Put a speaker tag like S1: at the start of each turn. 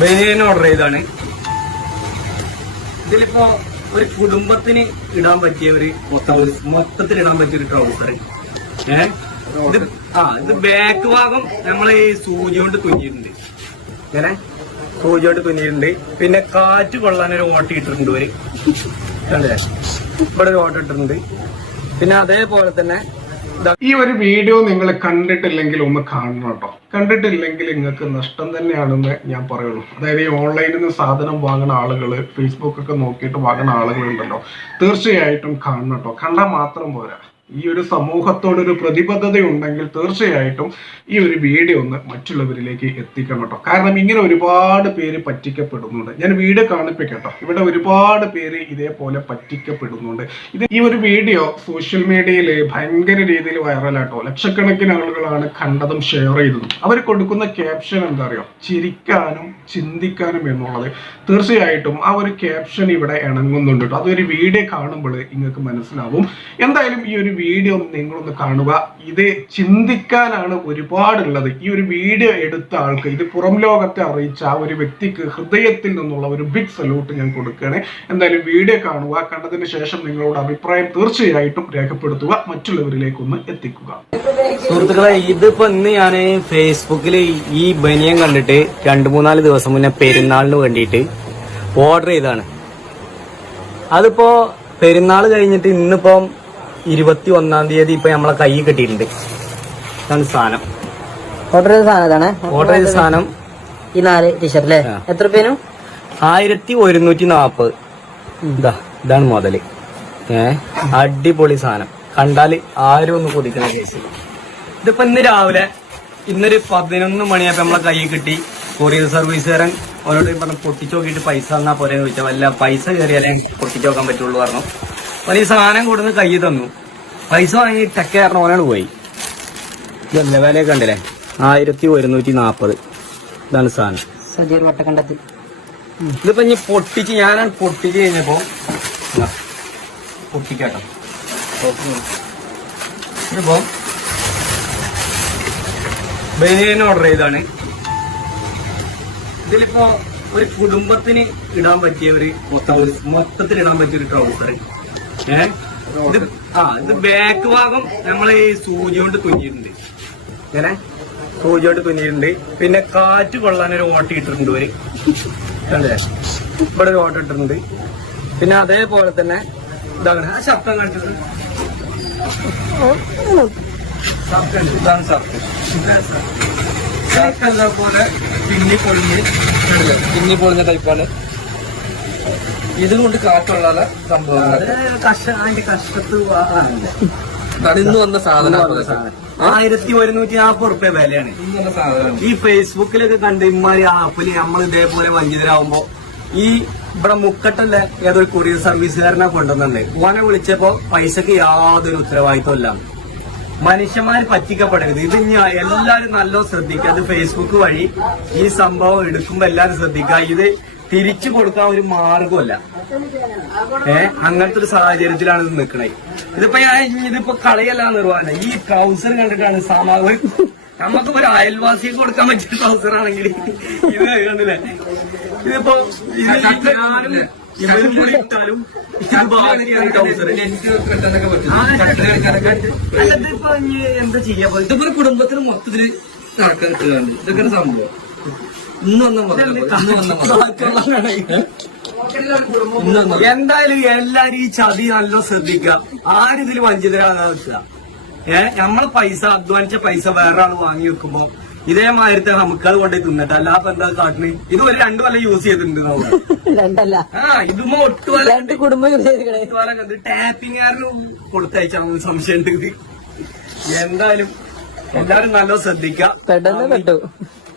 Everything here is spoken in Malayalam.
S1: ബനിയൻ ഓർഡർ ചെയ്താണ് ഇതിലിപ്പോ ഒരു കുടുംബത്തിന് ഇടാൻ പറ്റിയ ഒരു മൊത്തം മൊത്തത്തിൽ ഇടാൻ പറ്റിയ ഒരു ട്രൗസർ ഏഹ് ഇത് ആ ഇത് ബാക്ക് ഭാഗം നമ്മൾ ഈ സൂചി കൊണ്ട് തുന്നിയിട്ടുണ്ട്. ഇങ്ങനെ സൂചി കൊണ്ട് തുന്നിയിട്ടുണ്ട്. പിന്നെ കാറ്റ് കൊള്ളാൻ ഒരു ഓട്ട ഇട്ടിട്ടുണ്ട് കണ്ടില്ലേ? ഇവിടെ ഒരു ഓട്ട ഇട്ടിട്ടുണ്ട്. പിന്നെ അതേപോലെ തന്നെ
S2: ഈ ഒരു വീഡിയോ നിങ്ങൾ കണ്ടിട്ടില്ലെങ്കിൽ ഒന്ന് കാണണം കേട്ടോ. കണ്ടിട്ടില്ലെങ്കിൽ നിങ്ങൾക്ക് നഷ്ടം തന്നെയാണെന്ന് ഞാൻ പറയുള്ളൂ. അതായത് ഈ ഓൺലൈനിൽ നിന്ന് സാധനം വാങ്ങുന്ന ആളുകൾ ഫേസ്ബുക്കൊക്കെ നോക്കിയിട്ട് വാങ്ങുന്ന ആളുകളുണ്ടല്ലോ തീർച്ചയായിട്ടും കാണണം കേട്ടോ. കണ്ടാൽ മാത്രം പോരാ. ഈ ഒരു സമൂഹത്തോടൊരു പ്രതിബദ്ധത ഉണ്ടെങ്കിൽ തീർച്ചയായിട്ടും ഈ ഒരു വീഡിയോ ഒന്ന് മറ്റുള്ളവരിലേക്ക് എത്തിക്കണം കേട്ടോ. കാരണം ഇങ്ങനെ ഒരുപാട് പേര് പറ്റിക്കപ്പെടുന്നുണ്ട്. ഞാൻ വീഡിയോ കാണിപ്പിക്കട്ടോ. ഇവിടെ ഒരുപാട് പേര് ഇതേപോലെ പറ്റിക്കപ്പെടുന്നുണ്ട്. ഇത് ഈ ഒരു വീഡിയോ സോഷ്യൽ മീഡിയയിൽ ഭയങ്കര രീതിയിൽ വൈറലാട്ടോ ലക്ഷക്കണക്കിന് ആളുകളാണ് കണ്ടതും ഷെയർ ചെയ്തതും. അവർ കൊടുക്കുന്ന ക്യാപ്ഷൻ എന്താ അറിയോ? ചിരിക്കാനും ചിന്തിക്കാനും എന്നുള്ളത്. തീർച്ചയായിട്ടും ആ ഒരു ക്യാപ്ഷൻ ഇവിടെ ഇണങ്ങുന്നുണ്ട് കേട്ടോ. അതൊരു വീഡിയോ കാണുമ്പോൾ നിങ്ങൾക്ക് മനസ്സിലാവും. എന്തായാലും ഈ ഒരു വീഡിയോ നിങ്ങളൊന്ന് കാണുക. ഇത് ചിന്തിക്കാനാണ് ഒരുപാടുള്ളത്. ഈ ഒരു വീഡിയോ എടുത്ത ആൾക്ക് ഇത് പുറം ലോകത്തെ അറിയിച്ച ആ ഒരു വ്യക്തിക്ക് ഹൃദയത്തിൽ നിന്നുള്ള ഒരു ബിഗ് സല്യൂട്ട് ഞാൻ കൊടുക്കുകയാണ്. എന്തായാലും വീഡിയോ കാണുക കണ്ടതിന് ശേഷം നിങ്ങളുടെ അഭിപ്രായം തീർച്ചയായിട്ടും രേഖപ്പെടുത്തുക. മറ്റുള്ളവരിലേക്കൊന്ന് എത്തിക്കുക.
S1: സുഹൃത്തുക്കളെ ഇതിപ്പോ ഇന്ന് ഞാൻ ഫേസ്ബുക്കിൽ ഈ ബനിയൻ കണ്ടിട്ട് രണ്ടു മൂന്നാൽ ദിവസം മുന്നേ പെരുന്നാളിന് വേണ്ടിയിട്ട് ഓർഡർ ചെയ്താണ് അതിപ്പോ പെരുന്നാൾ കഴിഞ്ഞിട്ട് ഇന്നിപ്പം ഇരുപത്തി ഒന്നാം തീയതി ഇപ്പൊ നമ്മളെ കൈ കിട്ടിയിട്ടുണ്ട്. ഇതാണ് സാധനം.
S3: ഓർഡർ ചെയ്ത സാധനം ഇതാണ്.
S1: ഓർഡർ ചെയ്ത സാധനം.
S3: ഈ നാല് ടീഷർട്ട് അല്ലേ എത്ര പേനു
S1: ആയിരത്തി ഒരുന്നൂറ്റി നാപ്പത് ഇതാ ഇതാണ് മുതൽ. ഏ അടിപൊളി സാധനം. കണ്ടാൽ ആരും ഒന്ന് കൊതിക്കുന്ന കേസ് ഇതിപ്പോ ഇന്ന് രാവിലെ ഇന്നൊരു പതിനൊന്ന് മണിയായപ്പോ നമ്മളെ കയ്യിൽ കിട്ടി. കൊറിയർ സർവീസുകാരൻ അവരോട് പറഞ്ഞു പൊട്ടിച്ചോക്കിട്ട് പൈസ തന്നാ പോലെ ചോദിച്ചാൽ വല്ല പൈസ കയറിയാലേ പൊട്ടിച്ചോക്കാൻ പറ്റുള്ളൂ പറഞ്ഞു. അവൻ ഈ സാധനം കൊടുന്ന് കൈ തന്നു. പൈസ വാങ്ങി ടെക്ക കാരണം ഓനാണ് പോയി. എന്ന വിലയൊക്കെ കണ്ടല്ലേ? ആയിരത്തി ഒരുന്നൂറ്റി നാപ്പത്. ഇതാണ് സാധനം.
S3: സജീർ വട്ടക്കണ്ടത്തിൽ.
S1: ഇതിപ്പോ ഇനി പൊട്ടിച്ച് ഞാനാണ് പൊട്ടിച്ച് കഴിഞ്ഞപ്പോ പൊട്ടിക്കാട്ടോ. ഇതിപ്പോ ബനിയൻ ഓർഡർ ചെയ്താണ് ഇതിലിപ്പോ ഒരു കുടുംബത്തിന് ഇടാൻ പറ്റിയ ഒരു മൊത്തത്തിൽ ഇടാൻ പറ്റിയ ഒരു ട്രൗസർ ഇത് ആ ഇത് ബാക്ക് ഭാഗം നമ്മൾ ഈ സൂചി കൊണ്ട് തുന്നിയിട്ടുണ്ട്. ഇങ്ങനെ സൂചി കൊണ്ട് തുന്നിയിട്ടുണ്ട്. പിന്നെ കാറ്റ് കൊള്ളാൻ ഒരു ഓട്ട ഇട്ടിട്ടുണ്ട് ഒരു കണ്ടില്ലേ? ഇവിടെ ഒരു ഓട്ട ഇട്ടിട്ടുണ്ട്. പിന്നെ അതേപോലെ തന്നെ ഇതാണ്. ആ ശബ്ദം കണ്ടത് ഉണ്ട്. ഇതാണ് ഷർട്ട് ഷർട്ട് പോലെ പിന്നി പൊളിഞ്ഞ്? പിന്നി പൊളിഞ്ഞ ടൈപ്പാണ് ഇതുകൊണ്ട് കാറ്റുള്ള സംഭവം. കഷ്ട അതിന്റെ കഷ്ടത്ത്
S4: ഇന്ന് വന്ന സാധനം.
S1: ആയിരത്തി ഒരുന്നൂറ്റി നാൽപ്പത് റുപ്യ വിലയാണ്. ഈ ഫേസ്ബുക്കിലൊക്കെ കണ്ട് ഇമാരി ആപ്പിൽ നമ്മൾ ഇതേപോലെ വഞ്ചിതരാകുമ്പോ ഈ ഇവിടെ മുക്കട്ടല്ല ഏതൊരു കൊറിയർ സർവീസുകാരനെ കൊണ്ടുവന്നുണ്ട്. ഓനെ വിളിച്ചപ്പോ പൈസക്ക് യാതൊരു ഉത്തരവാദിത്വം ഇല്ല. മനുഷ്യന്മാർ പറ്റിക്കപ്പെടരുത്. ഇത് എല്ലാരും നല്ലോ ശ്രദ്ധിക്കുക. അത് ഫേസ്ബുക്ക് വഴി ഈ സംഭവം എടുക്കുമ്പോ എല്ലാരും ശ്രദ്ധിക്കുക. ഇത് തിരിച്ചു കൊടുക്കാൻ ഒരു മാർഗമല്ല ഏ അങ്ങനത്തെ ഒരു സാഹചര്യത്തിലാണ് ഇത് നിൽക്കണേ ഇതിപ്പോ ഞാൻ ഇതിപ്പോ കളയല്ല നിർവഹണം ഈ ട്രൗസർ കണ്ടിട്ടാണ് സാമാ നമുക്ക് ഒരു അയൽവാസിക്ക് കൊടുക്കാൻ പറ്റിയ ട്രൗസർ ആണെങ്കിൽ ഇത് കണ്ടില്ലേ? ഇതിപ്പോ ഇത് ഇവരും കൂടി ഇട്ടാലും ഇതിപ്പോ എന്താ ചെയ്യാ?
S4: ഇതിപ്പോ കുടുംബത്തിന് മൊത്തത്തിൽ നടക്കാൻ കിട്ടുകയാണ് ഇതൊക്കെ സംഭവം.
S1: എന്തായാലും എല്ലാരും ഈ ചതി നല്ല ശ്രദ്ധിക്കുക. ആരും ഇതിൽ വഞ്ചിതരാകാത്ത ഏഹ് നമ്മൾ പൈസ അധ്വാനിച്ച പൈസ വേറെ ആൾ വാങ്ങി വെക്കുമ്പോ ഇതേമാതിരത്തെ നമുക്ക് അത് കൊണ്ടേ തിന്നിട്ട് അല്ലാതെ എന്താ കാട്ടിന് ഇത് ഒരു രണ്ടു കൊല്ലം യൂസ് ചെയ്തിട്ടുണ്ട് നമ്മൾ
S3: രണ്ടല്ല.
S1: ആ ഇതുമോ ഒട്ടുമല്ല
S3: രണ്ട് കുടുംബം
S1: ടാപ്പിംഗുകാരന് കൊടുത്തയച്ചാൽ സംശയം എന്തായാലും എല്ലാരും നല്ല ശ്രദ്ധിക്കുക.
S3: പെട്ടെന്ന് പെട്ടു.